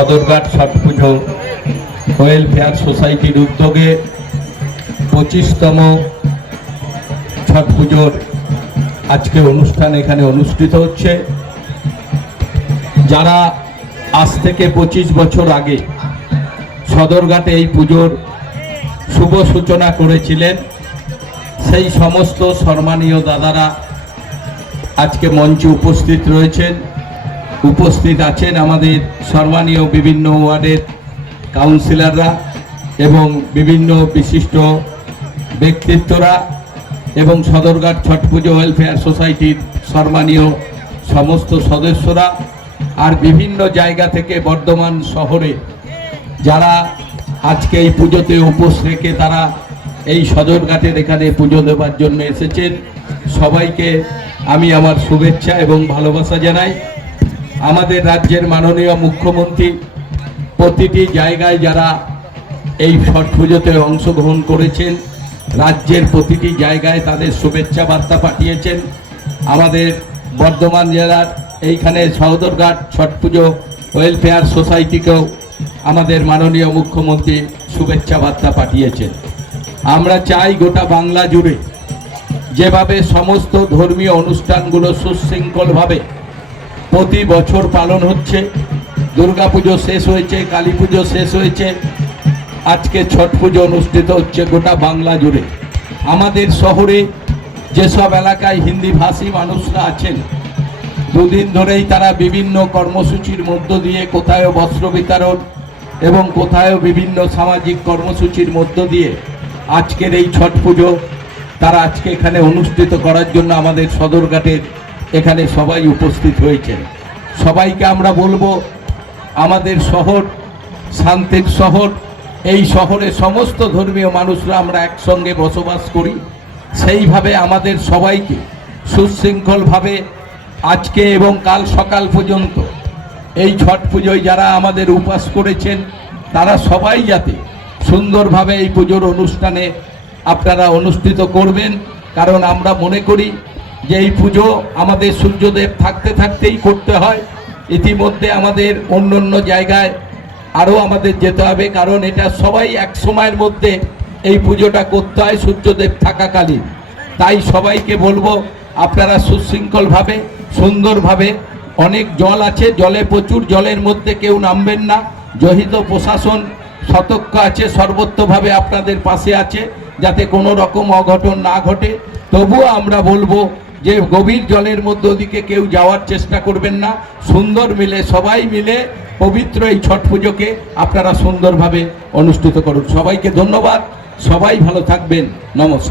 সদরঘাট ছট পুজো welfare সোসাইটির উদ্যোগে পঁচিশতম ছট পুজোর আজকে অনুষ্ঠান এখানে অনুষ্ঠিত হচ্ছে। যারা আজ থেকে পঁচিশ বছর আগে সদরঘাটে এই পুজোর শুভ সূচনা করেছিলেন, সেই সমস্ত সম্মানীয় দাদারা আজকে মঞ্চে উপস্থিত রয়েছেন। উপস্থিত আছেন আমাদের সম্মানীয় বিভিন্ন ওয়ার্ডের কাউন্সিলররা এবং বিভিন্ন বিশিষ্ট ব্যক্তিত্বরা এবং সদরঘাট ছট পুজো ওয়েলফেয়ার সোসাইটির সম্মানীয় সমস্ত সদস্যরা আর বিভিন্ন জায়গা থেকে বর্ধমান শহরে যারা আজকে এই পুজোতে উপোস রেখে তারা এই সদরঘাটের এখানে পুজো দেওয়ার জন্য এসেছেন। সবাইকে আমি আমার শুভেচ্ছা এবং ভালোবাসা জানাই। আমাদের রাজ্যের মাননীয় মুখ্যমন্ত্রী প্রতিটি জায়গায় যারা এই ছট পুজোতে অংশগ্রহণ করেছেন, রাজ্যের প্রতিটি জায়গায় তাদের শুভেচ্ছা বার্তা পাঠিয়েছেন। আমাদের বর্ধমান জেলার এইখানে সহদরঘাট ছট পুজো ওয়েলফেয়ার সোসাইটিকেও আমাদের মাননীয় মুখ্যমন্ত্রী শুভেচ্ছা বার্তা পাঠিয়েছেন। আমরা চাই গোটা বাংলা জুড়ে যেভাবে সমস্ত ধর্মীয় অনুষ্ঠানগুলো সুশৃঙ্খলভাবে প্রতি বছর পালন হচ্ছে। দুর্গা পুজো শেষ হয়েছে কালী পুজো শেষ হয়েছে। আজকে ছট পুজো অনুষ্ঠিত হচ্ছে গোটা বাংলা জুড়ে। আমাদের শহরে যেসব এলাকায় হিন্দি ভাষী মানুষরা আছেন, দুদিন ধরেই তারা বিভিন্ন কর্মসূচির মধ্য দিয়ে কোথায় বস্ত্র বিতরণ এবং কোথায় বিভিন্ন সামাজিক কর্মসূচির মধ্য দিয়ে আজকের এই ছট পুজো তারা আজকে এখানে অনুষ্ঠিত করার জন্য আমাদের সদরঘাটের এখানে সবাই উপস্থিত হয়েছেন। সবাইকে আমরা বলব, আমাদের শহর, শান্তির শহর, এই শহরে সমস্ত ধর্মীয় মানুষরা আমরা একসঙ্গে বসবাস করি। সেইভাবে আমাদের সবাইকে সুশৃঙ্খলভাবে আজকে এবং কাল সকাল পর্যন্ত এই ছট পুজোয় যারা আমাদের উপাস করেছেন, তারা সবাই যাতে সুন্দরভাবে এই পুজোর অনুষ্ঠানে আপনারা অনুষ্ঠিত করবেন। কারণ আমরা মনে করি যে এই পুজো আমাদের সূর্যদেব থাকতে থাকতেই করতে হয়। ইতিমধ্যে আমাদের অন্য অন্য জায়গায় আরও আমাদের যেতে হবে, কারণ এটা সবাই এক সময়ের মধ্যে এই পুজোটা করতে হয় সূর্যদেব থাকাকালীন। তাই সবাইকে বলব, আপনারা সুশৃঙ্খলভাবে, সুন্দরভাবে অনেক জল আছে, জলে প্রচুর জলের মধ্যে কেউ নামবেন না। জহিত প্রশাসন সতর্ক আছে সর্বত্রভাবে আপনাদের পাশে আছে, যাতে কোনো রকম অঘটন না ঘটে। তবুও আমরা বলব যে গভীর জলের মধ্য দিকে কেউ যাওয়ার চেষ্টা করবেন না। সুন্দর মিলে, সবাই মিলে পবিত্র এই ছট পুজোকে আপনারা সুন্দরভাবে অনুষ্ঠিত করুন। সবাইকে ধন্যবাদ। সবাই ভালো থাকবেন। নমস্কার।